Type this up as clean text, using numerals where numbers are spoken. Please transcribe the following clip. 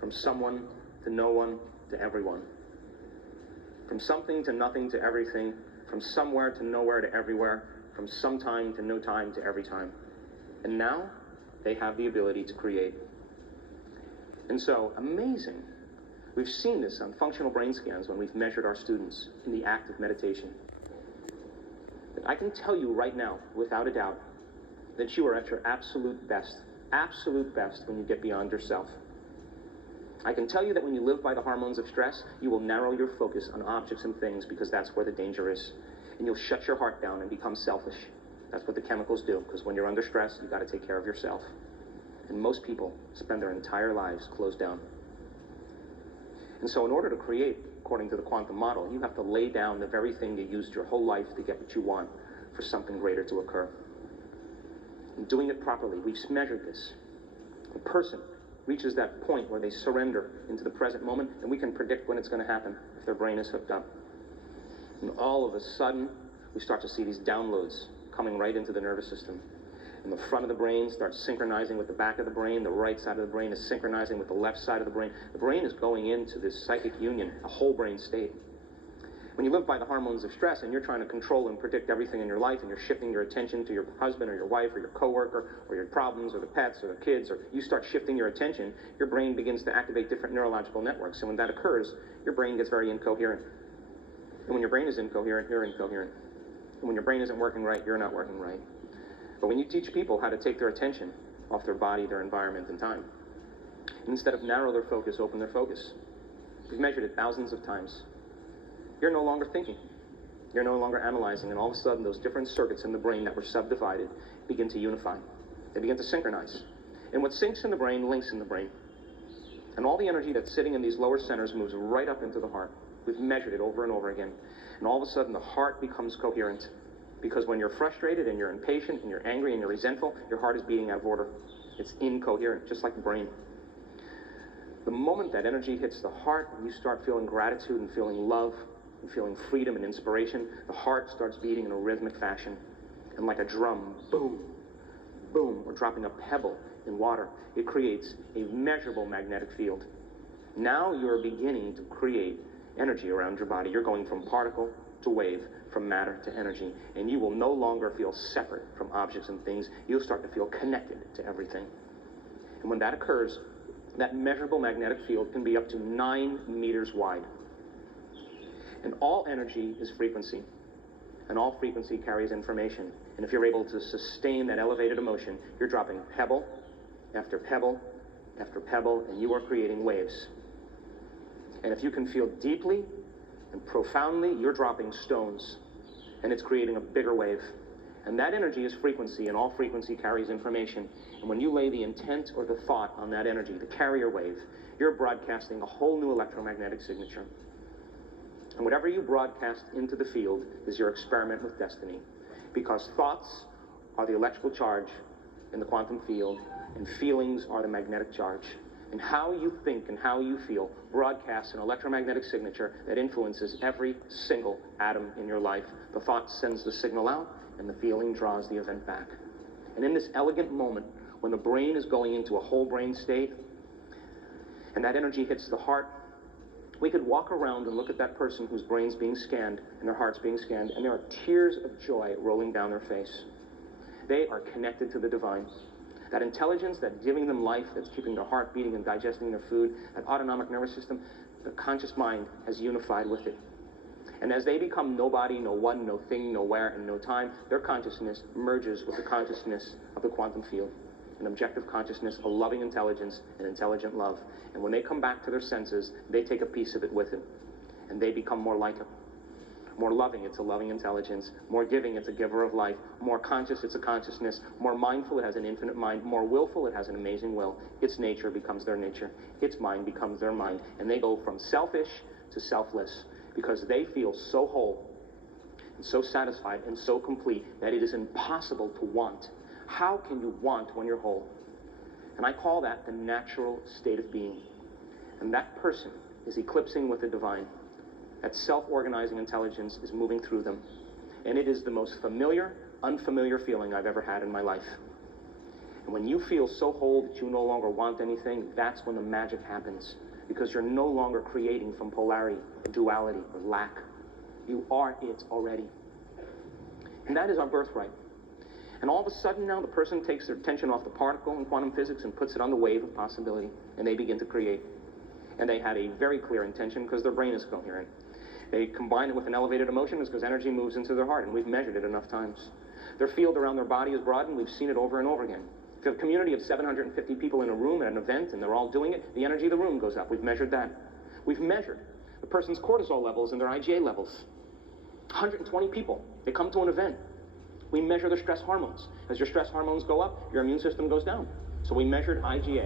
from someone to no one to everyone, from something to nothing to everything, from somewhere to nowhere to everywhere, from sometime to no time to every time. And now they have the ability to create. And so, amazing. We've seen this on functional brain scans when we've measured our students in the act of meditation. I can tell you right now, without a doubt, that you are at your absolute best when you get beyond yourself. I can tell you that when you live by the hormones of stress, you will narrow your focus on objects and things because that's where the danger is. And you'll shut your heart down and become selfish. That's what the chemicals do, because when you're under stress, you've got to take care of yourself. And most people spend their entire lives closed down. And so in order to create, according to the quantum model, you have to lay down the very thing you used your whole life to get what you want for something greater to occur. And doing it properly, we've measured this. A person reaches that point where they surrender into the present moment, and we can predict when it's going to happen if their brain is hooked up. And all of a sudden, we start to see these downloads coming right into the nervous system. And the front of the brain starts synchronizing with the back of the brain. The right side of the brain is synchronizing with the left side of the brain. The brain is going into this psychic union, a whole brain state. When you live by the hormones of stress and you're trying to control and predict everything in your life, and you're shifting your attention to your husband or your wife or your coworker or your problems or the pets or the kids, or you start shifting your attention, your brain begins to activate different neurological networks. And when that occurs, your brain gets very incoherent. And when your brain is incoherent, you're incoherent. And when your brain isn't working right, you're not working right. But when you teach people how to take their attention off their body, their environment, and time, and instead of narrow their focus, open their focus. We've measured it thousands of times. You're no longer thinking. You're no longer analyzing, and all of a sudden those different circuits in the brain that were subdivided begin to unify. They begin to synchronize. And what syncs in the brain links in the brain. And all the energy that's sitting in these lower centers moves right up into the heart. We've measured it over and over again. And all of a sudden the heart becomes coherent. Because when you're frustrated and you're impatient and you're angry and you're resentful, your heart is beating out of order. It's incoherent, just like the brain. The moment that energy hits the heart and you start feeling gratitude and feeling love and feeling freedom and inspiration, the heart starts beating in a rhythmic fashion. And like a drum, boom, boom, or dropping a pebble in water, it creates a measurable magnetic field. Now you're beginning to create energy around your body. You're going from particle to wave, from matter to energy, and you will no longer feel separate from objects and things. You'll start to feel connected to everything. And when that occurs, that measurable magnetic field can be up to 9 meters wide. And all energy is frequency, and all frequency carries information. And if you're able to sustain that elevated emotion, you're dropping pebble after pebble after pebble, and you are creating waves. And if you can feel deeply and profoundly, you're dropping stones, and it's creating a bigger wave. And that energy is frequency, and all frequency carries information. And when you lay the intent or the thought on that energy, the carrier wave, you're broadcasting a whole new electromagnetic signature. And whatever you broadcast into the field is your experiment with destiny. Because thoughts are the electrical charge in the quantum field, and feelings are the magnetic charge. And how you think and how you feel broadcasts an electromagnetic signature that influences every single atom in your life. The thought sends the signal out, and the feeling draws the event back. And in this elegant moment, when the brain is going into a whole brain state, and that energy hits the heart, we could walk around and look at that person whose brain's being scanned and their heart's being scanned, and there are tears of joy rolling down their face. They are connected to the divine. That intelligence that's giving them life, that's keeping their heart beating and digesting their food, that autonomic nervous system, the conscious mind has unified with it. And as they become nobody, no one, no thing, no where, and no time, their consciousness merges with the consciousness of the quantum field. An objective consciousness, a loving intelligence, an intelligent love. And when they come back to their senses, they take a piece of it with them. And they become more like it. More loving, it's a loving intelligence. More giving, it's a giver of life. More conscious, it's a consciousness. More mindful, it has an infinite mind. More willful, it has an amazing will. Its nature becomes their nature. Its mind becomes their mind. And they go from selfish to selfless because they feel so whole and so satisfied and so complete that it is impossible to want. How can you want when you're whole? And I call that the natural state of being. And that person is eclipsing with the divine. That self-organizing intelligence is moving through them. And it is the most familiar, unfamiliar feeling I've ever had in my life. And when you feel so whole that you no longer want anything, that's when the magic happens. Because you're no longer creating from polarity, or duality, or lack. You are it already. And that is our birthright. And all of a sudden now, the person takes their attention off the particle in quantum physics and puts it on the wave of possibility, and they begin to create. And they had a very clear intention because their brain is coherent. They combine it with an elevated emotion because energy moves into their heart, and we've measured it enough times. Their field around their body is broadened. We've seen it over and over again. If you have a community of 750 people in a room at an event and they're all doing it, the energy of the room goes up. We've measured that. We've measured the person's cortisol levels and their IgA levels. 120 people, they come to an event. We measure their stress hormones. As your stress hormones go up, your immune system goes down. So we measured IgA.